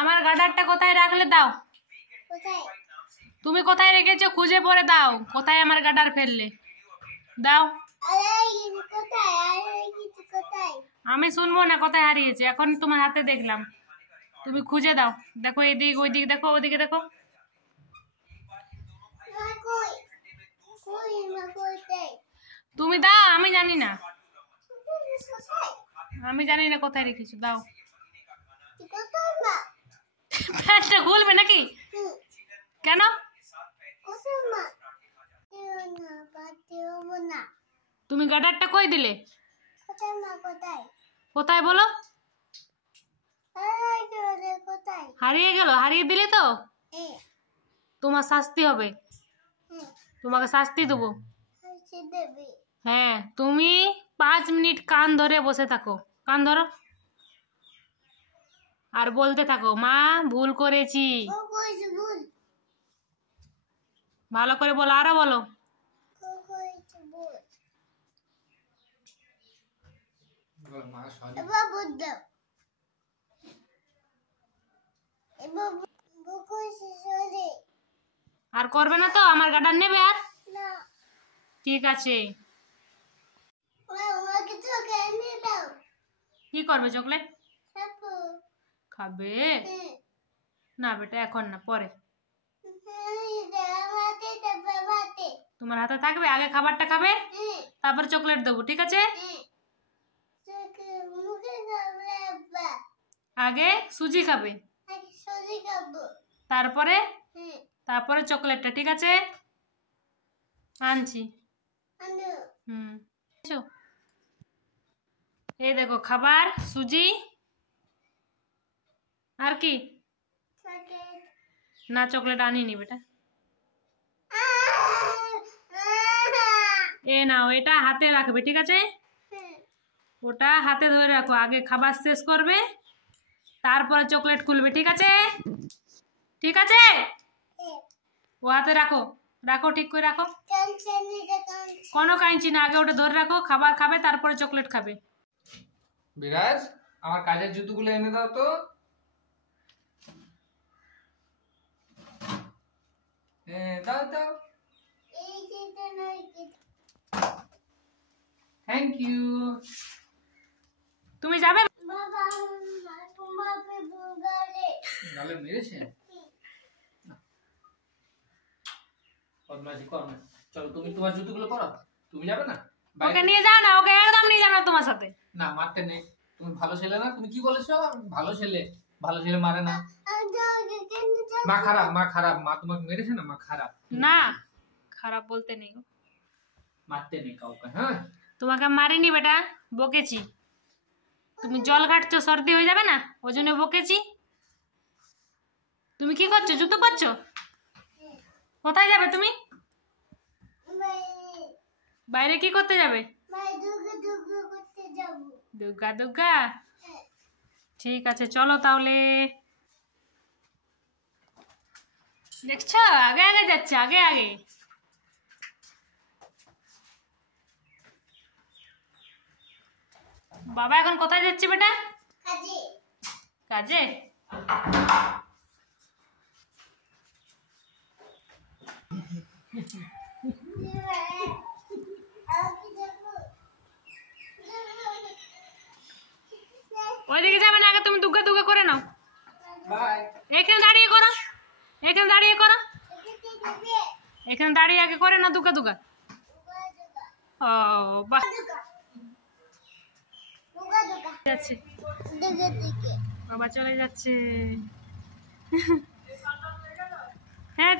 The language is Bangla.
আমার গাডারটা কোথায় রাখলে দাও। তুমি কোথায় রেখেছো খুঁজে পরে দাও। কোথায় আমার গাডার ফেললে দাও। আমি শুনবো না কোথায় হারিয়েছে, এখন তোমার হাতে দেখলাম। তুমি খুঁজে দাও। দেখো এদিক ওইদিক দেখো, ওদিকে দেখো। তুমি দাও, আমি জানি না। আমি জানি না কোথায় রেখেছো, দাও। প্যান্টটা খুলবে নাকি? কেন? তুমি গাডারটা কই দিলে? কোথায় বলো? হারিয়ে গেল। হারিয়ে দিলে তো তোমার শাস্তি হবে। তোমাকে শাস্তি দেবো। হ্যাঁ, তুমি 5 মিনিট কান ধরে বসে থাকো। কান ধরো আর বলতে থাকো, মা ভুল করেছি। ভালো করে বলো, আরো বলো। আর করবে না তো? আমার গাডার নেবে আর? ঠিক আছে। কি করবে? চকলেট খাবে? না বেটা, এখন না, পরে। তোমার হাতে থাকবে, আগে খাবারটা খাবে, তারপর চকলেট দেবো, ঠিক আছে? আগে সুজি খাবে, তারপরে চকলেটটা, ঠিক আছে? আনছি। এই দেখো খাবার, সুজি, আর কি? না, চকলেট আনিনি বেটা। এ নাও, এটা হাতে রাখবে, ঠিক আছে? ওটা হাতে ধরে রাখো। আগে খাবার শেষ করবে, তারপরে চকলেট খুলবে, ঠিক আছে? ঠিক আছে? ও হাতে রাখো, রাখো, ঠিক করে রাখো। কোনো কাঁচি না, আগে ওটা ধরে রাখো। খাবার খাবে, তারপরে চকলেট খাবে। বিরাজ, আমার কাজের জুতোগুলো এনে দাও তো। দাও দাও। Thank you. তুমি যাবে? গালে মেরেছে? বদমাশি কর না। চলো, তুমি তোমার জুতোগুলো পরো। তুমি যাবে না? ওকে নিয়ে যাও না, ওকে একদম নিয়ে যাও না তোমার সাথে। না, মারতে নেই। তুমি ভালো ছেলে না? তুমি কি বলেছো? ভালো ছেলে, ভালো ছেলে মারে না। মা খারাপ, মা খারাপ। মা তোমাকে মেরেছে না? মা খারাপ। না, খারাপ বলতে নেই, মারতে নেই কাউকে। হ্যাঁ, তোমাকে মারিনি বেটা, বকেছি। তুমি জল ঘাটছো, সর্দি হয়ে যাবে না, ওই জন্য বকেছি। তুমি কি করছো? জুতো পরছো? কোথায় যাবে তুমি? বাইরে কি করতে যাবে? দুর্গা দুর্গা। ঠিক আছে, চলো তাহলে। দেখছো, আগে আগে যাচ্ছে, আগে আগে। বাবা এখন কোথায় যাচ্ছে বেটা? কাজে। ওইদিকে যাবে না, আগে তুমি দুর্গা দুর্গা করে নাও। এখানে দাঁড়িয়ে করো, এখানে দাঁড়িয়ে করো, এখানে দাঁড়িয়ে আগে করে না দুর্গা দুর্গা। ও বাহ, যাচ্ছে বাবা, চলে যাচ্ছে। হ্যাঁ,